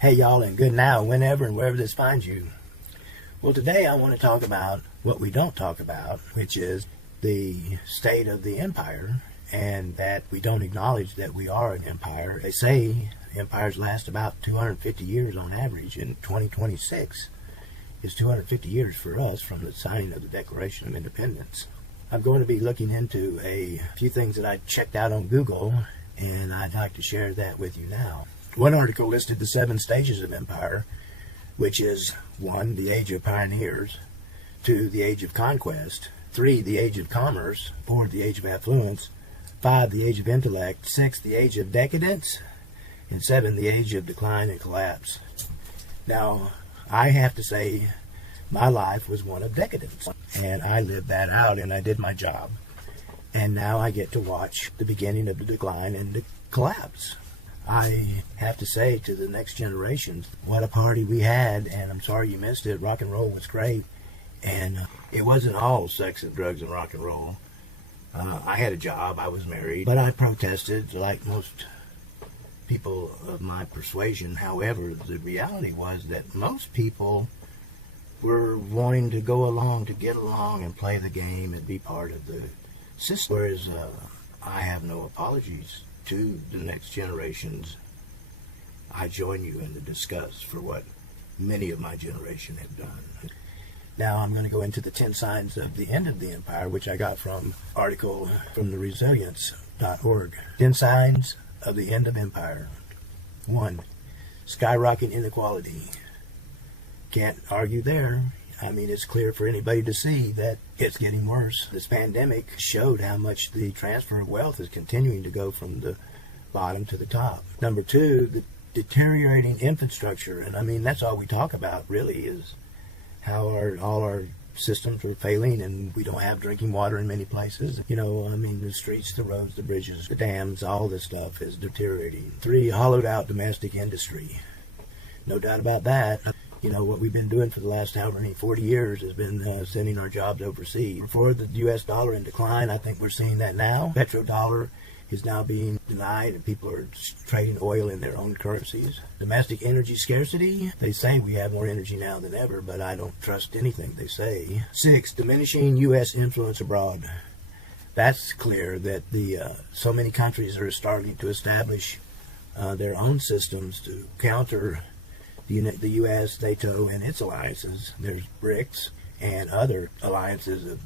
Hey y'all, and good now, whenever and wherever this finds you. Well, today I want to talk about what we don't talk about, which is the state of the empire, and that we don't acknowledge that we are an empire. They say empires last about 250 years on average, and 2026 is 250 years for us from the signing of the Declaration of Independence. I'm going to be looking into a few things that I checked out on Google, and I'd like to share that with you now. One article listed the 7 stages of empire, which is 1, the age of pioneers, 2, the age of conquest, 3, the age of commerce, 4, the age of affluence, 5, the age of intellect, 6, the age of decadence, and 7, the age of decline and collapse. Now, I have to say, my life was one of decadence, and I lived that out, and I did my job. And now I get to watch the beginning of the decline and the collapse. I have to say to the next generations, what a party we had, and I'm sorry you missed it. Rock and roll was great, and it wasn't all sex and drugs and rock and roll. I had a job, I was married, but I protested like most people of my persuasion. However, the reality was that most people were wanting to go along, to get along and play the game and be part of the system, whereas I have no apologies to the next generations. I join you in the disgust for what many of my generation have done. Now I'm going to go into the 10 signs of the end of the empire, which I got from an article from the resilience.org. 10 signs of the end of empire. 1, skyrocketing inequality. Can't argue there. I mean, it's clear for anybody to see that it's getting worse. This pandemic showed how much the transfer of wealth is continuing to go from the bottom to the top. Number 2, the deteriorating infrastructure. And I mean, that's all we talk about really, is how all our systems are failing, and we don't have drinking water in many places. You know, I mean, the streets, the roads, the bridges, the dams, all this stuff is deteriorating. 3, hollowed out domestic industry. No doubt about that. You know, what we've been doing for the last 40 years has been sending our jobs overseas. For the U.S. dollar in decline, I think we're seeing that now. Petrodollar is now being denied, and people are trading oil in their own currencies. Domestic energy scarcity. They say we have more energy now than ever, but I don't trust anything they say. 6, diminishing U.S. influence abroad. That's clear that so many countries are starting to establish their own systems to counter the U.S., NATO, and its alliances. There's BRICS and other alliances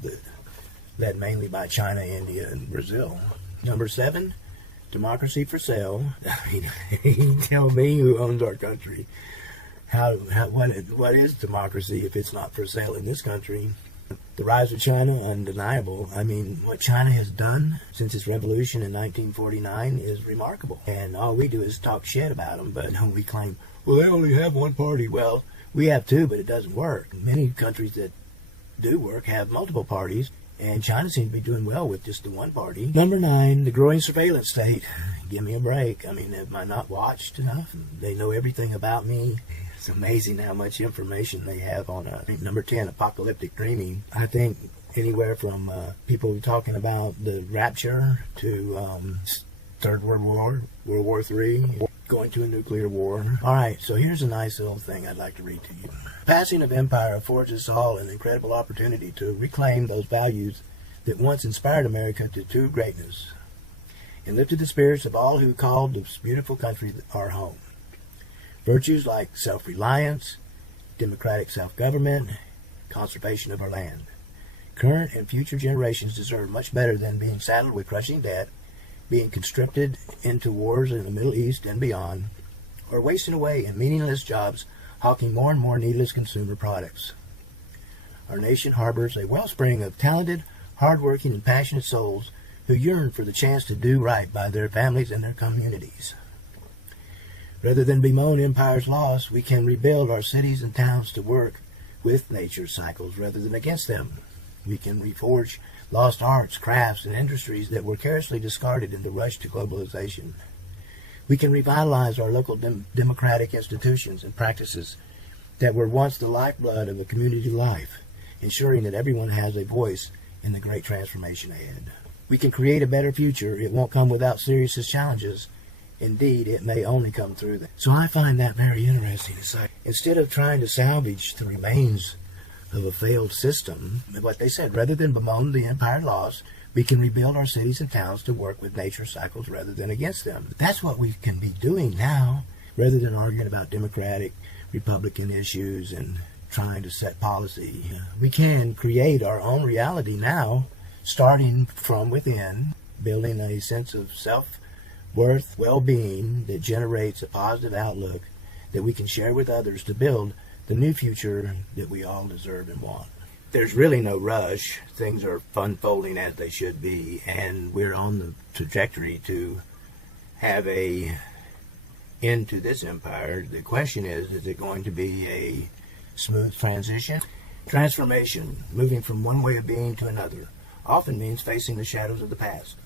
led mainly by China, India, and Brazil. Number 7, democracy for sale. I mean, tell me who owns our country. What is democracy if it's not for sale in this country? The rise of China, undeniable. I mean, what China has done since its revolution in 1949 is remarkable. And all we do is talk shit about them, but we claim, well, they only have one party. Well, we have two, but it doesn't work. Many countries that do work have multiple parties, and China seems to be doing well with just the one party. Number 9, the growing surveillance state. Give me a break. I mean, am I not watched enough? They know everything about me. It's amazing how much information they have on us. Number 10, apocalyptic dreaming. I think anywhere from people talking about the rapture to Third World War, World War III, going to a nuclear war. All right, so here's a nice little thing I'd like to read to you. Passing of empire affords us all an incredible opportunity to reclaim those values that once inspired America to true greatness and lifted the spirits of all who called this beautiful country our home. Virtues like self-reliance, democratic self-government, conservation of our land. Current and future generations deserve much better than being saddled with crushing debt, being conscripted into wars in the Middle East and beyond, or wasting away in meaningless jobs hawking more and more needless consumer products. Our nation harbors a wellspring of talented, hard-working, and passionate souls who yearn for the chance to do right by their families and their communities. Rather than bemoan empire's loss, we can rebuild our cities and towns to work with nature's cycles rather than against them. We can reforge lost arts, crafts, and industries that were carelessly discarded in the rush to globalization. We can revitalize our local democratic institutions and practices that were once the lifeblood of a community life, ensuring that everyone has a voice in the great transformation ahead. We can create a better future. It won't come without serious challenges, Indeed, it may only come through them. So I find that very interesting. It's like, instead of trying to salvage the remains of a failed system, what they said, rather than bemoan the empire loss, we can rebuild our cities and towns to work with nature's cycles rather than against them. That's what we can be doing now, rather than arguing about Democratic, Republican issues and trying to set policy. We can create our own reality now, starting from within, building a sense of self-worth, well-being that generates a positive outlook that we can share with others to build the new future that we all deserve and want. There's really no rush. Things are unfolding as they should be, and we're on the trajectory to have a end to this empire. The question is it going to be a smooth transition? Transformation, moving from one way of being to another, often means facing the shadows of the past.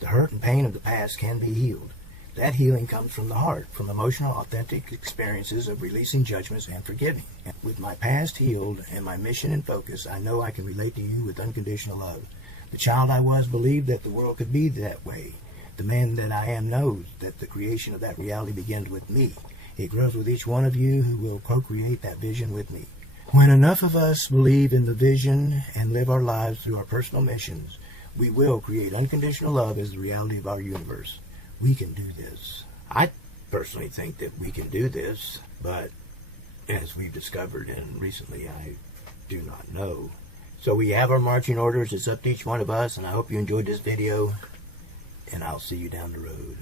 The hurt and pain of the past can be healed. That healing comes from the heart, from emotional, authentic experiences of releasing judgments and forgiving. With my past healed and my mission in focus, I know I can relate to you with unconditional love. The child I was believed that the world could be that way. The man that I am knows that the creation of that reality begins with me. It grows with each one of you who will co-create that vision with me. When enough of us believe in the vision and live our lives through our personal missions, we will create unconditional love as the reality of our universe. We can do this. I personally think that we can do this, but as we've discovered and recently, I do not know. So we have our marching orders. It's up to each one of us, and I hope you enjoyed this video, and I'll see you down the road.